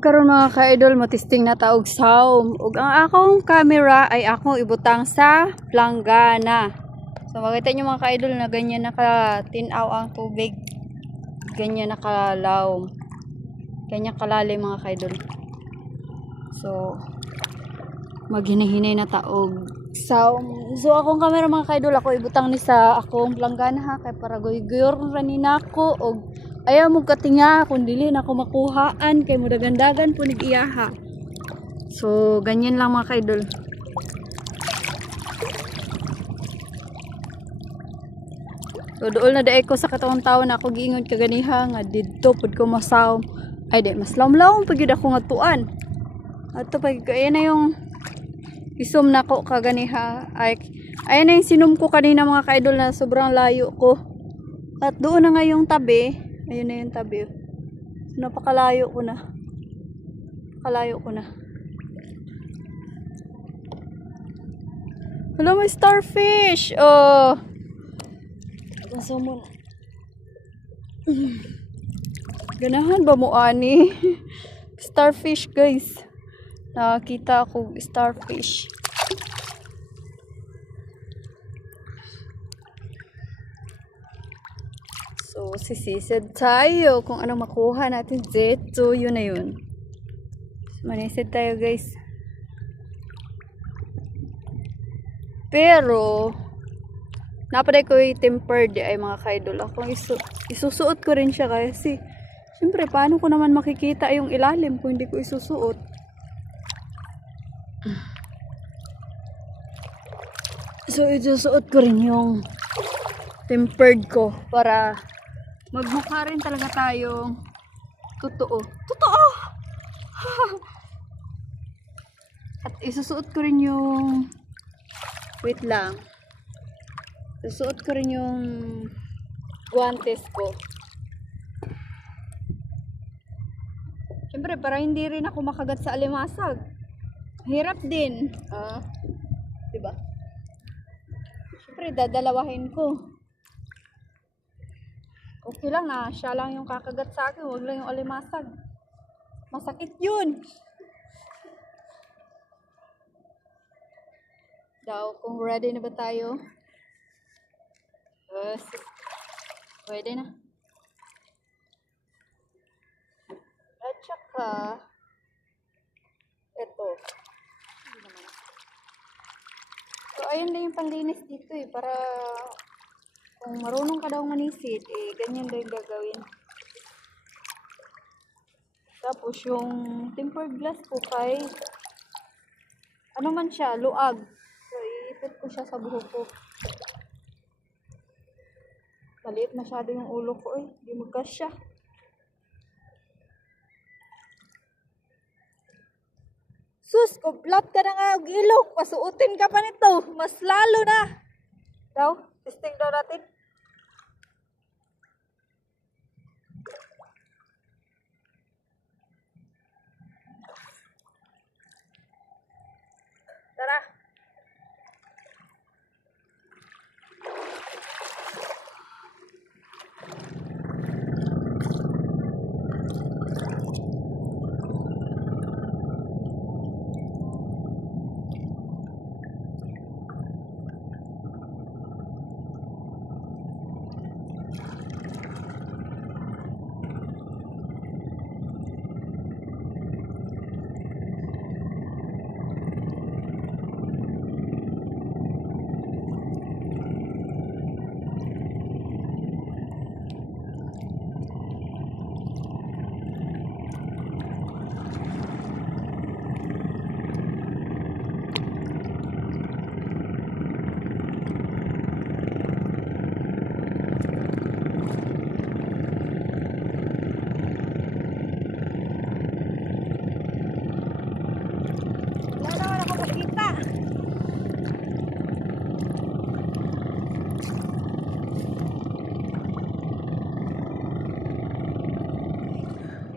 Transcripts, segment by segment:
karon mga ka-idol, mo-testing na taog sound. Ug ang akong camera ay akong ibutang sa planggana. So makita nyo mga ka-idol na ganyan nakatinaw ang tubig. Ganyan nakalaw. Ganyan kalalim mga ka-idol. So maghinahinay na taog sound. So akong camera mga ka-idol, ako ibutang ni sa akong planggana ha. Kay para goy-goyor ranina ko og ayaw mo katinga kung dili na ako makuhaan kay mudagandagan po nag-iyaha. So ganyan lang mga ka-idol. So dool na daay ko sa katawang tao na ako giingon kaganiha nga didto pud ko masaw. Ay di mas lawlaw pag yun ako nga tuan. Ato pag ayan na yung isom na ko kaganiha. Ay ayan na yung sinom ko kanina mga ka-idol na sobrang layo ko. At doon na nga yung tabi. Ayun na yung tabi. So, napakalayo ko na. Napakalayo ko na. Hello, may starfish! Oh! Basa mo na. Ganahan ba mo, ani? Starfish, guys. Nakakita ako starfish. So, sisisid tayo kung ano makuha natin dito. Yun na yun. Manisid tayo, guys. Pero, napaday ko yung tempered ay mga ka-idol. Akong isusuot ko rin siya kasi, siyempre, paano ko naman makikita yung ilalim kung hindi ko isusuot? So, isusuot ko rin yung tempered ko para magmukha rin talaga tayong totoo. Totoo! At isusuot ko rin yung wait lang. Isusuot ko rin yung guantes ko. Siyempre, para hindi rin ako makagat sa alimasag. Hirap din. Diba? Siyempre, dadalawahin ko. Okay lang na, siya lang yung kakagat sa akin, huwag lang yung alimasag. Masakit yun. Daw, kung ready na ba tayo? Yes. Pwede na. At saka, ito. So, ayun lang yung panlinis dito eh, para kung marunong ka daw manisid, eh, ganyan daw yung gagawin. Tapos, yung tempered glass ko kay, ano man siya, luag. So, iipit ko siya sa buhok ko. Maliit masyado yung ulo ko eh. Hindi magkasya. Sus, kumplat ka na nga og ilong. Pasuotin ka pa nito. Mas lalo na. Daw, testing daw natin. Tara.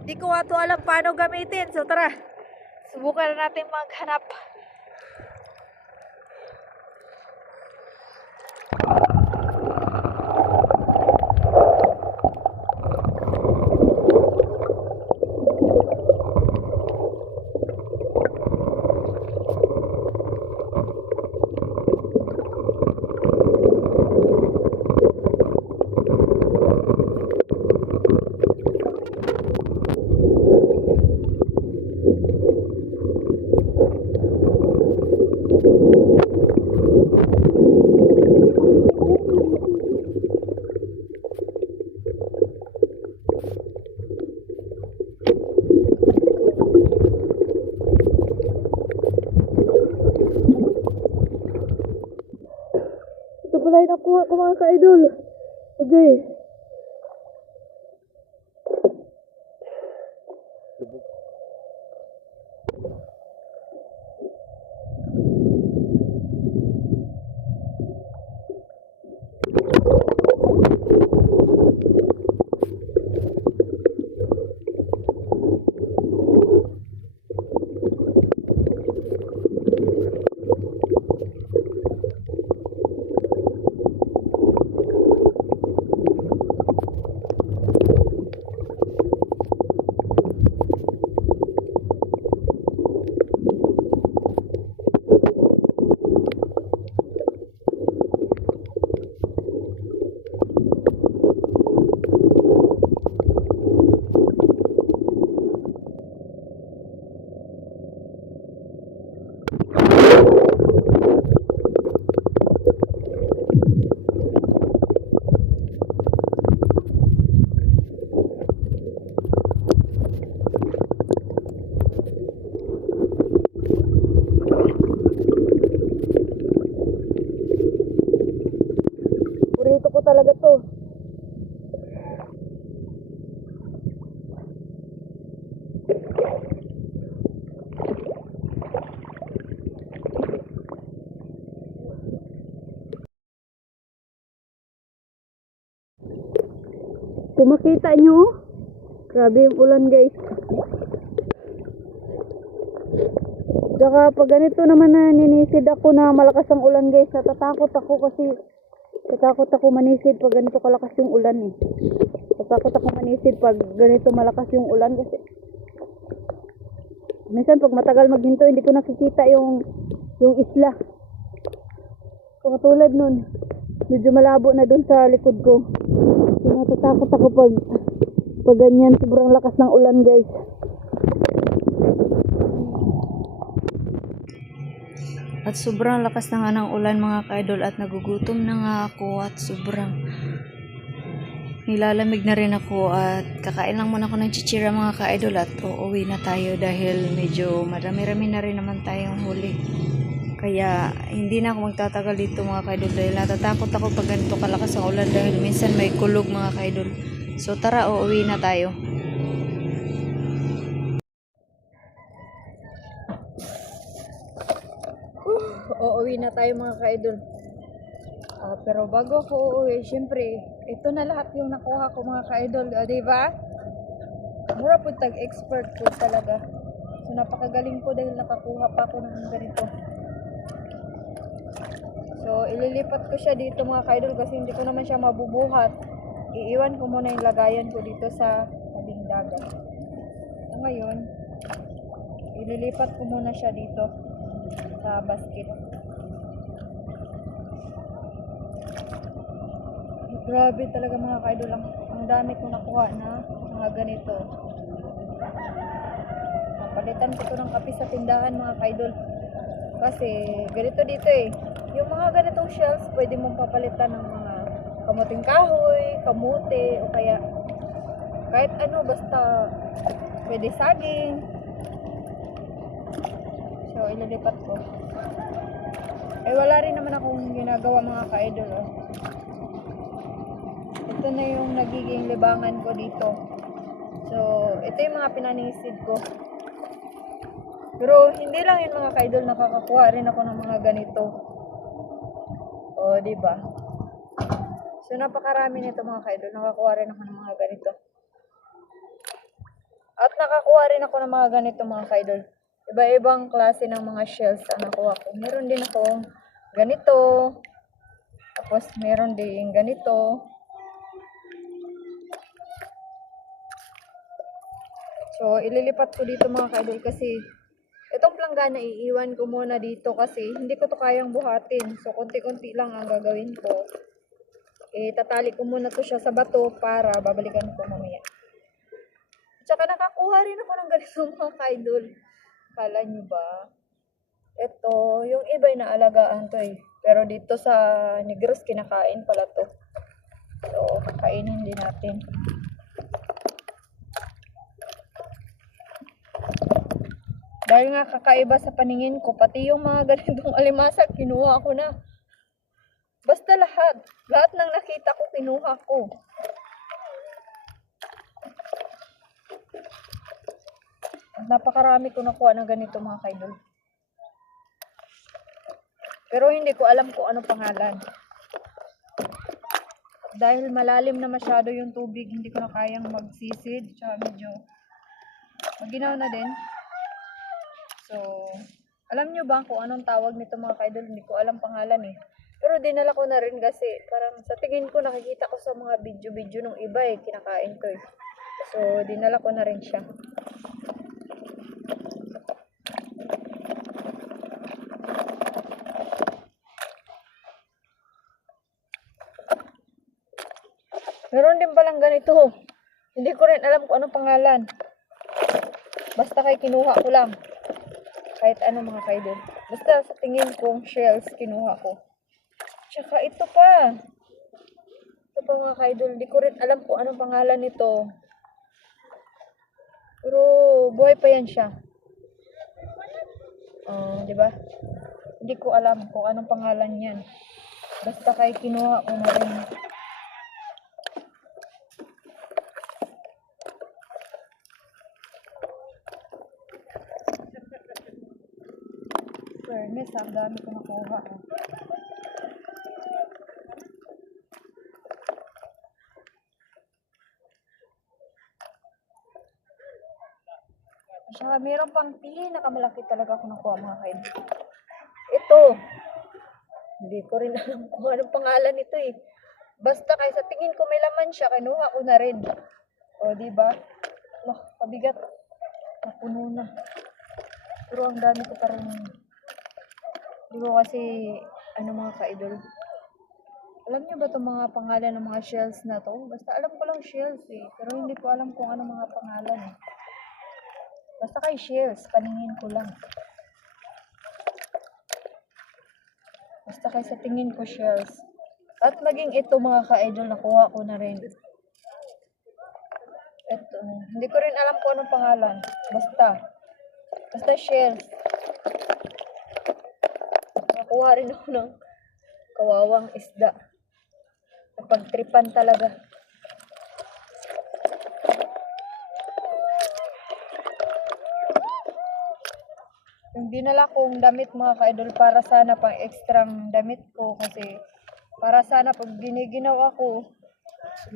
Hindi ko nga ito alam paano gamitin. So tara, subukan na natin maghanap. nakuha ko mga ka-idol. Okay. Burrito ko talaga to. Kung makita nyo, grabe yung ulan guys. Saka pag ganito naman na ninisid ako na malakas ang ulan guys, natatakot ako kasi natakot ako manisid pag ganito kalakas yung ulan eh. Natakot ako manisid pag ganito malakas yung ulan kasi minsan pag matagal maghinto hindi ko nakikita yung isla. So katulad nun, medyo malabo na dun sa likod ko. So natatakot ako pag ganyan sobrang lakas ng ulan guys. At sobrang lakas na nga ng ulan mga ka-idol at nagugutom na nga ako at sobrang nilalamig na rin ako at kakain lang muna ako ng chichira mga ka-idol at uuwi na tayo dahil medyo marami-rami na rin naman tayong huli. Kaya hindi na ako magtatagal dito mga ka-idol dahil natatakot ako pag ganito kalakas ang ulan dahil minsan may kulog mga ka-idol. So tara, uuwi na tayo. Uuwi na tayo mga ka-idol. Pero bago ako uuwi, syempre, ito na lahat yung nakuha ko mga ka-idol. Diba? Mura po tag-expert po talaga. So napakagaling ko dahil nakakuha pa ako ng ganito. So ililipat ko siya dito mga ka-idol kasi hindi ko naman siya mabubuhat. Iiwan ko muna yung lagayan ko dito sa tabing dagat. So ngayon, ililipat ko muna siya dito sa basket. Grabe talaga mga ka-idol, ang dami kong nakuha na mga ganito. Napalitan ko ng kape sa tindahan mga ka-idol. Kasi ganito dito eh. Yung mga ganitong shells, pwede mong papalitan ng mga kamuting kahoy, kamote, o kaya kahit ano, basta pwede saging. So, ililipat ko. Eh, wala rin naman akong ginagawa mga ka-idol. Oh. Ito na yung nagiging libangan ko dito. So, ito yung mga pinanisid ko. Pero, hindi lang yun mga ka-idol, nakakakuha rin ako ng mga ganito. O, diba? So, napakarami nito mga ka-idol, nakakuha rin ako ng mga ganito. At nakakuha rin ako ng mga ganito mga ka-idol. Iba-ibang klase ng mga shells ang nakuha ko. Meron din akong ganito. Tapos, meron din ganito. So, ililipat ko dito mga ka-idol kasi itong planggana iiwan ko muna dito kasi hindi ko to kayang buhatin. So, konti-konti lang ang gagawin ko. Tatali ko muna to siya sa bato para babalikan ko mamaya. Tsaka nakakuha rin ako ng ganito mga ka-idol. Kala nyo ba? Ito, yung iba'y naalagaan to eh. Pero dito sa Negros, kinakain pala to. So, kakainin din natin. Dahil nga kakaiba sa paningin ko, pati yung mga ganitong alimasag, kinuha ko na. Basta Basta lahat. Lahat ng nakita ko, kinuha ko. Napakarami ko nakuha ng ganito mga kaidol. Pero hindi ko alam kung anong pangalan. Dahil malalim na masyado yung tubig, hindi ko na kayang magsisid. Tsaka medyo maginaw na din. So, alam nyo ba kung anong tawag nito mga kaidol? Hindi ko alam pangalan eh. Pero dinala ko na rin kasi parang sa tingin ko nakikita ko sa mga video ng iba eh. Kinakain ko eh. So, dinala ko na rin siya. Meron din palang ganito. Hindi ko rin alam kung anong pangalan. Basta kay kinuha ko lang. Kahit ano mga kaidol. Basta sa tingin kong shells kinuha ko. Tsaka ito pa. Ito pa mga kaidol. Hindi ko rin alam kung anong pangalan nito. Pero buhay pa yan siya. Di ba? Hindi ko alam kung anong pangalan yan. Basta kay kinuha ko na rin. Fairness, ang dami ko nakuha. Saka meron pang pinakamalaki talaga ako nakuha mga kaidol. Ito. Hindi ko rin alam kung anong pangalan nito eh. Basta kay sa tingin ko may laman siya, kinuha ko na rin. O, diba? Pabigat. Napuno na. Pero ang dami ko pa rin. Hindi ko kasi, mga kaidol. Alam niyo ba itong mga pangalan ng mga shells na to? Basta alam ko lang shells eh. Pero hindi ko alam kung ano mga pangalan eh. Basta kay shells, paningin ko lang. Basta kay sa tingin ko shells. At maging ito mga ka-idol, nakuha ko na rin. Ito. Hindi ko rin alam kung anong pangalan. Basta shells. Nakuha rin ako ng kawawang isda. Napagtripan talaga. Yung dinala kong damit mga ka-idol para sana pang extrang damit ko kasi para sana pag giniginaw ako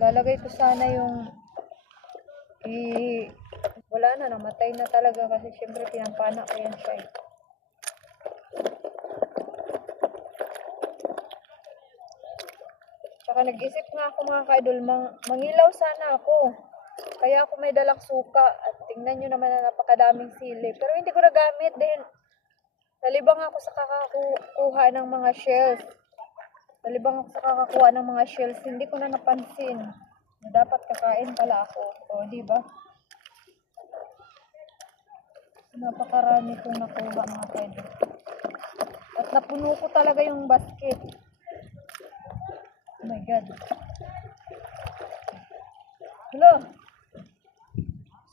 lalagay ko sana yung wala na, namatay na talaga kasi syempre pinampana ko yan siya eh. Tsaka nag-isip nga ako mga ka-idol, mangilaw sana ako. Kaya ako may dalang suka at tingnan nyo naman na napakadaming sili. Pero hindi ko nagamit dahil nalibang ako sa kakakuha ng mga shells. Hindi ko na napansin na dapat kakain pala ako. O, diba? Napakarami kong nakuha mga kaidol. At napuno ko talaga yung basket. Oh my God. Hello.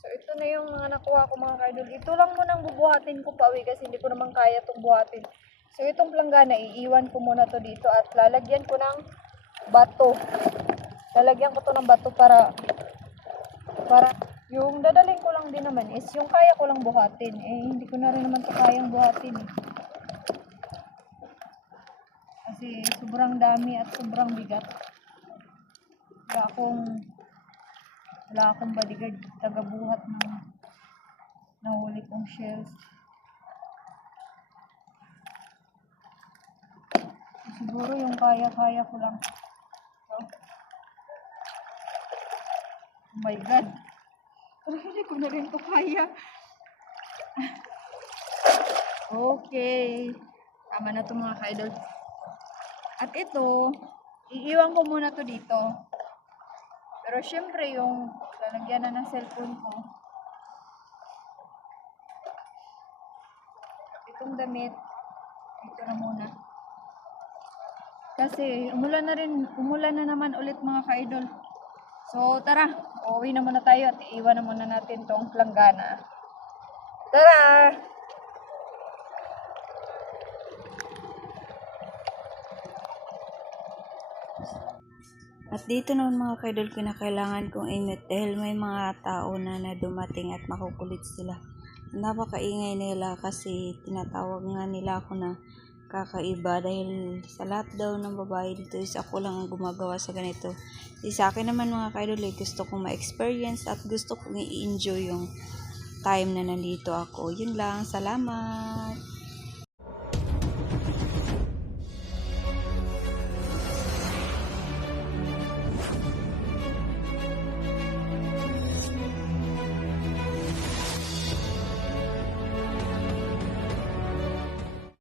So, ito na yung mga nakuha ko mga kaidol. Ito lang munang bubuhatin ko pa uwi kasi hindi ko naman kaya itong buhatin. So, itong planggana, iiwan ko muna to dito at lalagyan ko ng bato. Lalagyan ko to ng bato para yung dadaling ko lang din naman is yung kaya ko lang buhatin. Eh, hindi ko na rin naman to kayang buhatin eh. Kasi sobrang dami at sobrang bigat. Wala akong bodyguard tagabuhat ng nahuli kong shells. Siguro yung kaya ko lang. So, oh my God. Pero hindi ko na rin to kaya. Okay. Tama na to mga ka-idol. At ito, iiwan ko muna to dito. Pero syempre yung lalagyan na ng cellphone ko. Itong damit, dito na muna. Kasi umulan na naman ulit mga ka-idol. So tara, uuwi na muna tayo at iiwan na muna natin tong planggana. Tara! At dito naman mga kaidol, kinakailangan kong i-mute dahil may mga tao na dumating at makukulit sila. Napakaingay nila kasi tinatawag nga nila ako na kakaiba dahil sa lahat daw ng babae dito is ako lang ang gumagawa sa ganito. Sa akin naman mga kaidol, gusto kong ma-experience at gusto kong i-enjoy yung time na nandito ako. Yun lang, salamat!